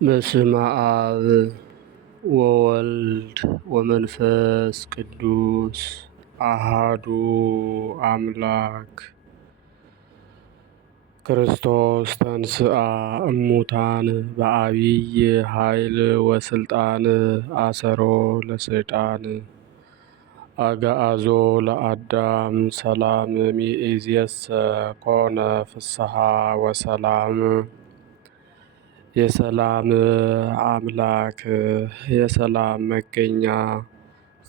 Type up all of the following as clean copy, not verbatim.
በስመ አብ ወወልድ ወመንፈስ ቅዱስ አሃዱ አምላክ። ክርስቶስ ተንሥአ እሙታን በዐቢይ ኃይል ወሥልጣን አሰሮ ለሰይጣን አግዓዞ ለአዳም ሰላም ሚእዜሰ ኮነ ፍስሐ ወሰላም። የሰላም አምላክ የሰላም መገኛ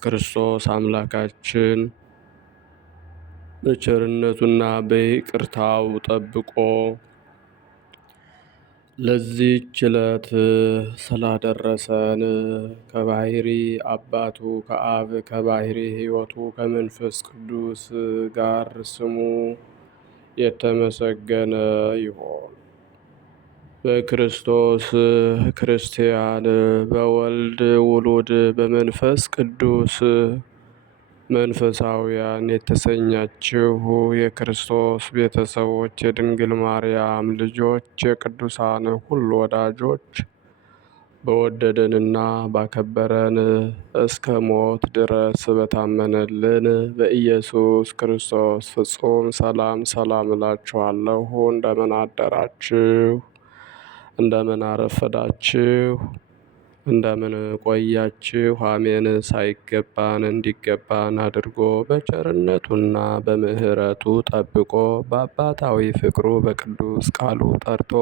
ክርስቶስ አምላካችን በቸርነቱና በይቅርታው ጠብቆ ለዚህች ዕለት ስላደረሰን ከባሕሪ አባቱ ከአብ ከባሕሪ ሕይወቱ ከመንፈስ ቅዱስ ጋር ስሙ የተመሰገነ ይሁን። በክርስቶስ ክርስቲያን፣ በወልድ ውሉድ፣ በመንፈስ ቅዱስ መንፈሳውያን የተሰኛችሁ የክርስቶስ ቤተሰቦች፣ የድንግል ማርያም ልጆች፣ የቅዱሳን ሁሉ ወዳጆች በወደደንና ባከበረን እስከ ሞት ድረስ በታመነልን በኢየሱስ ክርስቶስ ፍጹም ሰላም እላችኋለሁ። እንደምን አደራችሁ? እንደምን አረፈዳችሁ? እንደምን ቆያችሁ? አሜን። ሳይገባን እንዲገባን አድርጎ በቸርነቱና በምሕረቱ ጠብቆ በአባታዊ ፍቅሩ በቅዱስ ቃሉ ጠርቶ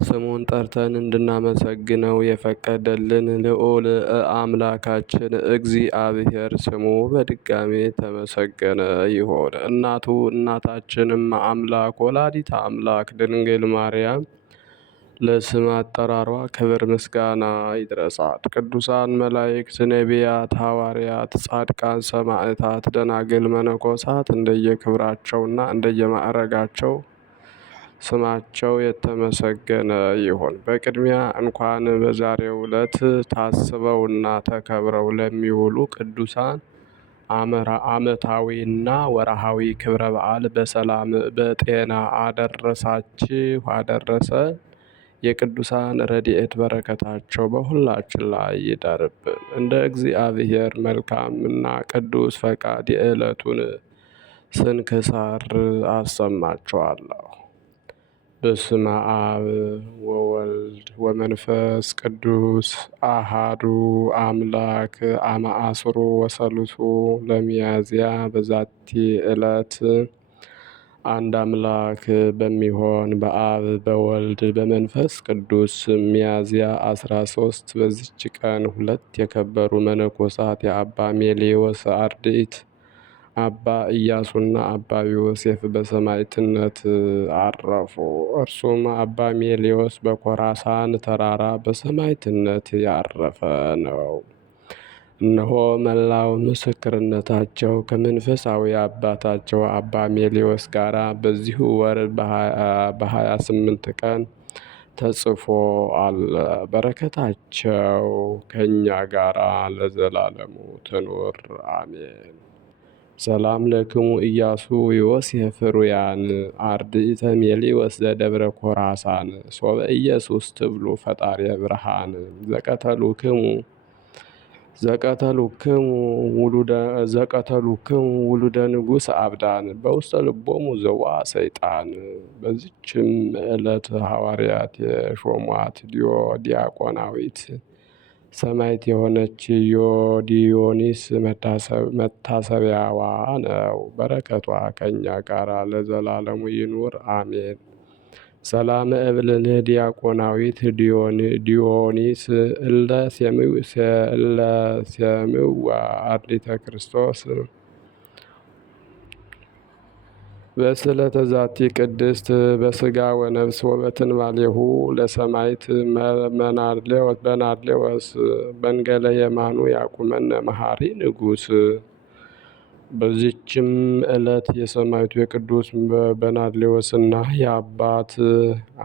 ስሙን ጠርተን እንድናመሰግነው የፈቀደልን ልዑል አምላካችን እግዚአብሔር ስሙ በድጋሜ ተመሰገነ ይሁን። እናታችንም አምላክ ወላዲተ አምላክ ድንግል ማርያም ለስም አጠራሯ ክብር ምስጋና ይድረሳት። ቅዱሳን መላእክት፣ ነቢያት፣ ሐዋርያት፣ ጻድቃን፣ ሰማዕታት፣ ደናግል፣ መነኮሳት እንደየክብራቸውና እንደየማዕረጋቸው ስማቸው የተመሰገነ ይሁን። በቅድሚያ እንኳን በዛሬው ዕለት ታስበውና ተከብረው ለሚውሉ ቅዱሳን ዓመታዊና ወርሃዊ ክብረ በዓል በሰላም በጤና አደረሳችሁ አደረሰን። የቅዱሳን ረድኤት በረከታቸው በሁላችን ላይ ይደርብን። እንደ እግዚአብሔር መልካምና ቅዱስ ፈቃድ የዕለቱን ስንክሳር አሰማችኋለሁ። በስመ አብ ወወልድ ወመንፈስ ቅዱስ አሃዱ አምላክ አመ ዐሥሩ ወሠሉሱ ለሚያዝያ በዛቲ ዕለት አንድ አምላክ በሚሆን በአብ በወልድ በመንፈስ ቅዱስ ሚያዝያ 13 በዚች ቀን ሁለት የከበሩ መነኮሳት የአባ ሜሌዎስ አርድእት አባ ኢያሱና አባ ዮሴፍ በሰማዕትነት አረፉ። እርሱም አባ ሜሌዎስ በኮራሳን ተራራ በሰማዕትነት ያረፈ ነው። እነሆ መላው ምስክርነታቸው ከመንፈሳዊ አባታቸው አባ ሜሌዎስ ጋር በዚሁ ወር በ28 ቀን ተጽፎ አለ። በረከታቸው ከእኛ ጋር ለዘላለሙ ትኑር አሜን። ሰላም ለክሙ ኢያሱ ዮሴፍ ሩያን አርድእተ ሜሌዎስ ዘደብረ ኮራሳን ሶበ ኢየሱስ ትብሉ ፈጣሪ ብርሃን ዘቀተሉክሙ ውሉደ ንጉሥ አብዳን በውስተ ልቦሙ ዘዋ ሰይጣን። በዚችም ዕለት ሐዋርያት የሾሟት ዲያቆናዊት ሰማዕት የሆነች ዮዲዮኒስ መታሰቢያዋ ነው። በረከቷ ከእኛ ጋር ለዘላለሙ ይኑር አሜን። ሰላም እብል ለዲያቆናዊት ዲዮኒስ እለ ሴምዋ አርዲተ ክርስቶስ በስእለተ ዛቲ ቅድስት በሥጋ ወነፍስ ወበትንባሌሁ ለሰማዕት በናርሌዎስ በንገለ የማኑ ያቁመነ መሐሪ ንጉሥ። በዚችም ዕለት የሰማዕቱ የቅዱስ በናርሌዎስና የአባት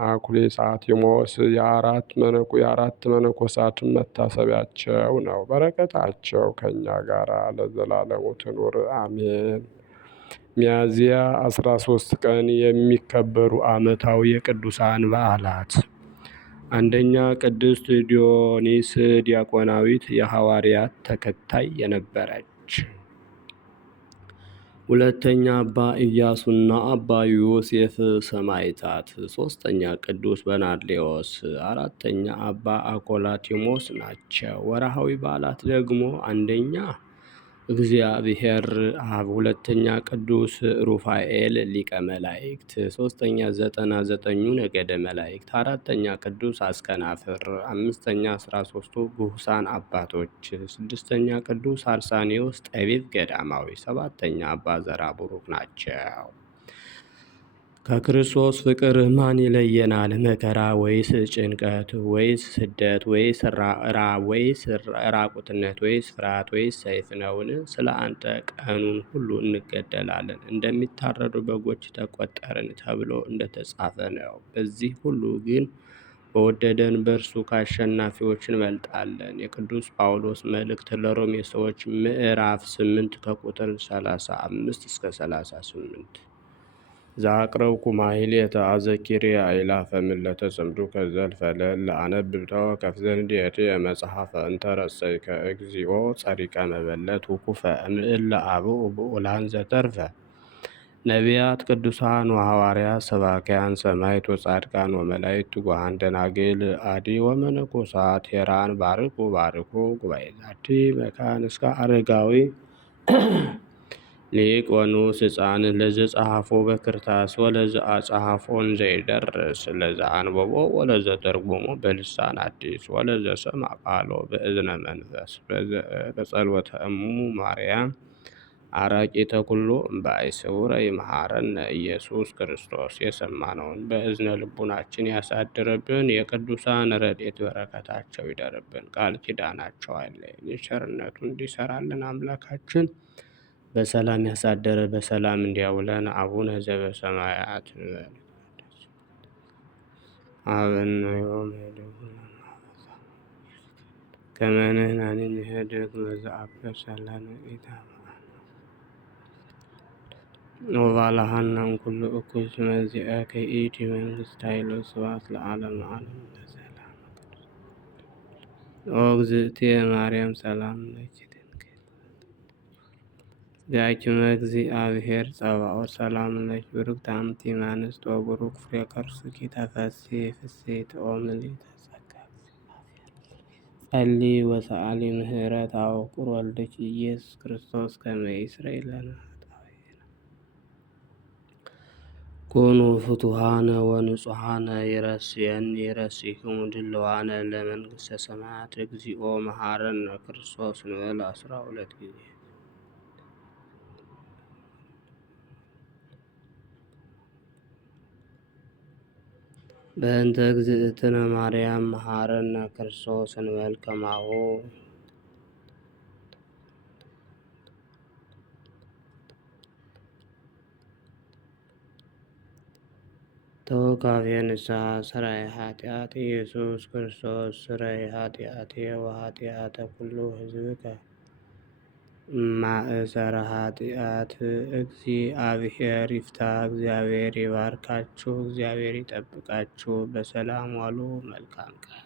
አኩሊሳቲሞስ የአራት መነኮሳት መታሰቢያቸው ነው። በረከታቸው ከእኛ ጋር ለዘላለሙ ትኑር አሜን። ሚያዝያ 13 ቀን የሚከበሩ ዓመታዊ የቅዱሳን በዓላት አንደኛ ቅድስት ዲዮኒስ ዲያቆናዊት የሐዋርያት ተከታይ የነበረች። ሁለተኛ አባ ኢያሱና አባ ዮሴፍ ሰማዕታት። ሶስተኛ ቅዱስ በርናሌዎስ። አራተኛ አባ አኮላቲሞስ ናቸው። ወርሃዊ በዓላት ደግሞ አንደኛ እግዚአብሔር አብ፣ ሁለተኛ ቅዱስ ሩፋኤል ሊቀ መላእክት፣ ሶስተኛ 99ኙ ነገደ መላእክት፣ አራተኛ ቅዱስ አስከናፍር፣ አምስተኛ 13ቱ ግሁሳን አባቶች፣ ስድስተኛ ቅዱስ አርሳኔዎስ ጠቢብ ገዳማዊ፣ ሰባተኛ አባ ዘርአቡሩክ ናቸው። ከክርስቶስ ፍቅር ማን ይለየናል? መከራ ወይስ ጭንቀት ወይስ ስደት ወይስ ራብ ወይስ ራቁትነት ወይስ ፍርሃት ወይስ ሰይፍ ነውን? ስለ አንተ ቀኑን ሁሉ እንገደላለን፣ እንደሚታረዱ በጎች ተቆጠርን ተብሎ እንደተጻፈ ነው። በዚህ ሁሉ ግን በወደደን በእርሱ ከአሸናፊዎች እንበልጣለን። የቅዱስ ጳውሎስ መልእክት ለሮሜ ሰዎች ምዕራፍ 8 ከቁጥር 35 እስከ 38። ዛቅረብኩ ማሕሌተ አዘኪርያ አእላፈ ምለተ ጽምዱከ ዘልፈ ለአነብብተወ ከፍዘንዴቴ መጽሐፈ እንተረሰይከ እግዚኦ ጸሪቀ መበለት ውኩፈ እምእለ አብኡ ብኡላን ዘተርፈ ነቢያት፣ ቅዱሳን ወሐዋርያት፣ ሰባክያን፣ ሰማዕት ወጻድቃን ወመላእክት፣ ትጉሃን ደናግል፣ አዲ ወመነኮሳት ሄራን ባርኩ ባርኩ ጉባኤ ዛቲ መካን እስከ አረጋዊ ሊቅ ወንዑስ ሕፃን ለዘጸሐፎ በክርታስ ወለዘአጸሐፎን ዘይደርስ ለዘአንበቦ ወለዘተርጎሞ በልሳን አዲስ ወለዘሰምዐ ቃሎ በእዝነ መንፈስ በጸሎተ እሙ ማርያም አራቂተ ኩሉ እምባይ ስውረ ይምሐረነ ኢየሱስ ክርስቶስ። የሰማነውን በእዝነ ልቡናችን ያሳድርብን። የቅዱሳን ረድኤት በረከታቸው ይደርብን። ቃል ኪዳናቸው አይለየን። የቸርነቱ እንዲሰራልን አምላካችን በሰላም ያሳደረ በሰላም እንዲያውለን። አቡነ ዘበሰማያት አበነ ዮም ከመ ንሕነኒ ንኅድግ ለዘአበሰ ለነ ኢታምነ ወባልሐነ እምኩሉ እኩይ እስመ ዚአከ ይእቲ መንግሥት ኃይል ወስብሐት ለዓለመ ዓለም ለዘላለሙ። ኦ እግዝእትየ ማርያም ሰላም ለኪ ድንግል ዚአኪመ እግዚአብሔር ጸባኦት ሰላም ለኪ ብሩክት አንቲ እምአንስት ወቡሩክ ፍሬ ከርሥኪ ተፈሥሒ ፍሥሕት ኦ ምልዕተ ጸጋ ጸልዪ ወሰአሊ ምህረተ ወቁር ወልድኪ ኢየሱስ ክርስቶስ ከመ ይስረይ ለነ ኃጣውኢነ። ኩኑ ፍቱሐነ ወንጹሐነ ይረስየኒ ይረስይክሙ ድልዋነ ለመንግሥተ ሰማያት። እግዚኦ መሐረነ ክርስቶስ እንበል 12 ጊዜ። በእንተ እግዝእትነ ማርያም መሐረነ ክርስቶስ እንበል ከማሁ። ተወካፌ ንስሐ ሥራይ ኃጢአት ኢየሱስ ክርስቶስ ስረይ ኃጢአትየ ወኃጢአተ ኩሉ ሕዝብከ ማእሰረ ኃጢአት። እግዚአብሔር ይፍታ። እግዚአብሔር ይባርካችሁ። እግዚአብሔር ይጠብቃችሁ። በሰላም ዋሉ። መልካም ቀን